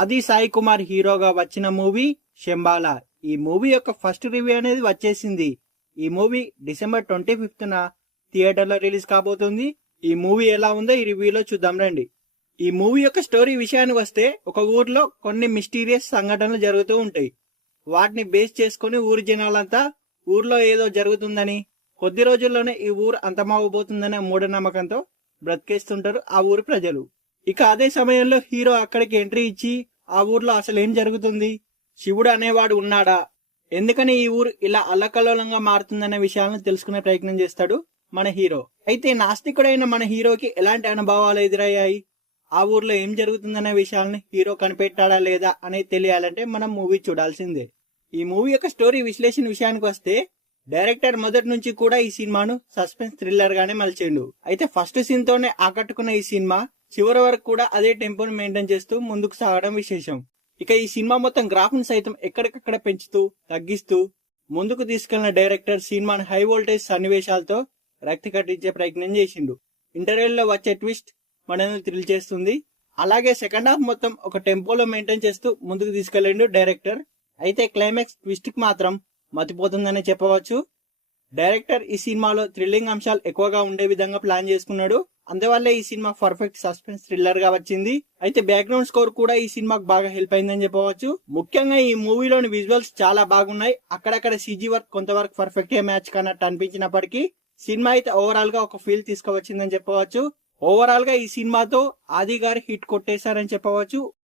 ఆది సాయి కుమార్ హీరోగా వచ్చిన మూవీ శంబాల. ఈ మూవీ యొక్క ఫస్ట్ రివ్యూ అనేది వచ్చేసింది. ఈ మూవీ డిసెంబర్ 25న థియేటర్లో రిలీజ్ కాబోతుంది. ఈ మూవీ ఎలా ఉందో ఈ రివ్యూలో చూద్దాం రండి. ఈ మూవీ యొక్క స్టోరీ విషయానికి వస్తే, ఒక ఊర్లో కొన్ని మిస్టీరియస్ సంఘటనలు జరుగుతూ ఉంటాయి. వాటిని బేస్ చేసుకుని ఊరి జనాలంతా ఊర్లో ఏదో జరుగుతుందని, కొద్ది రోజుల్లోనే ఈ ఊరు అంతమవబోతుందనే మూఢనమ్మకంతో బ్రతికేస్తుంటారు ఆ ఊరి ప్రజలు. ఇక అదే సమయంలో హీరో అక్కడికి ఎంట్రీ ఇచ్చి ఆ ఊర్లో అసలు ఏం జరుగుతుంది, శివుడు అనేవాడు ఉన్నాడా, ఎందుకని ఈ ఊరు ఇలా అల్లకల్లోలంగా మారుతుందనే విషయాలను తెలుసుకునే ప్రయత్నం చేస్తాడు మన హీరో. అయితే నాస్తికుడైన మన హీరోకి ఎలాంటి అనుభవాలు ఎదురయ్యాయి, ఆ ఊర్లో ఏం జరుగుతుందనే విషయాలను హీరో కనిపెట్టాడా లేదా అనేది తెలియాలంటే మనం మూవీ చూడాల్సిందే. ఈ మూవీ యొక్క స్టోరీ విశ్లేషణ విషయానికి వస్తే, డైరెక్టర్ మొదటి నుంచి కూడా ఈ సినిమాను సస్పెన్స్ థ్రిల్లర్ గానే మలిచిండు. అయితే ఫస్ట్ సీన్ తోనే ఆకట్టుకున్న ఈ సినిమా చివరి వరకు కూడా అదే టెంపోను మెయింటైన్ చేస్తూ ముందుకు సాగడం విశేషం. ఇక ఈ సినిమా మొత్తం గ్రాఫ్ ను సైతం ఎక్కడికక్కడ పెంచుతూ తగ్గిస్తూ ముందుకు తీసుకెళ్లిన డైరెక్టర్ సినిమాను హై వోల్టేజ్ సన్నివేశాలతో రక్తి కట్టించే ప్రయత్నం చేసిండు. ఇంటర్వెల్ లో వచ్చే ట్విస్ట్ మనల్ని థ్రిల్ చేస్తుంది. అలాగే సెకండ్ హాఫ్ మొత్తం ఒక టెంపోలో మెయింటైన్ చేస్తూ ముందుకు తీసుకెళ్లిండు డైరెక్టర్. అయితే క్లైమాక్స్ ట్విస్ట్ కి మాత్రం మతిపోతుందనే చెప్పవచ్చు. డైరెక్టర్ ఈ సినిమాలో థ్రిల్లింగ్ అంశాలు ఎక్కువగా ఉండే విధంగా ప్లాన్ చేసుకున్నాడు. అందువల్లే ఈ సినిమా పర్ఫెక్ట్ సస్పెన్స్ థ్రిల్లర్ గా వచ్చింది. అయితే బ్యాక్గ్రౌండ్ స్కోర్ కూడా ఈ సినిమాకు బాగా హెల్ప్ అయిందని చెప్పవచ్చు. ముఖ్యంగా ఈ మూవీలోని విజువల్స్ చాలా బాగున్నాయి. అక్కడక్కడ సీజీ వర్క్ కొంతవరకు పర్ఫెక్ట్ గా మ్యాచ్ కానట్టు అనిపించినప్పటికీ సినిమా అయితే ఓవరాల్ గా ఒక ఫీల్ తీసుకువచ్చిందని చెప్పవచ్చు. ఓవరాల్ గా ఈ సినిమాతో ఆది గారు హిట్ కొట్టేశారని చెప్పవచ్చు.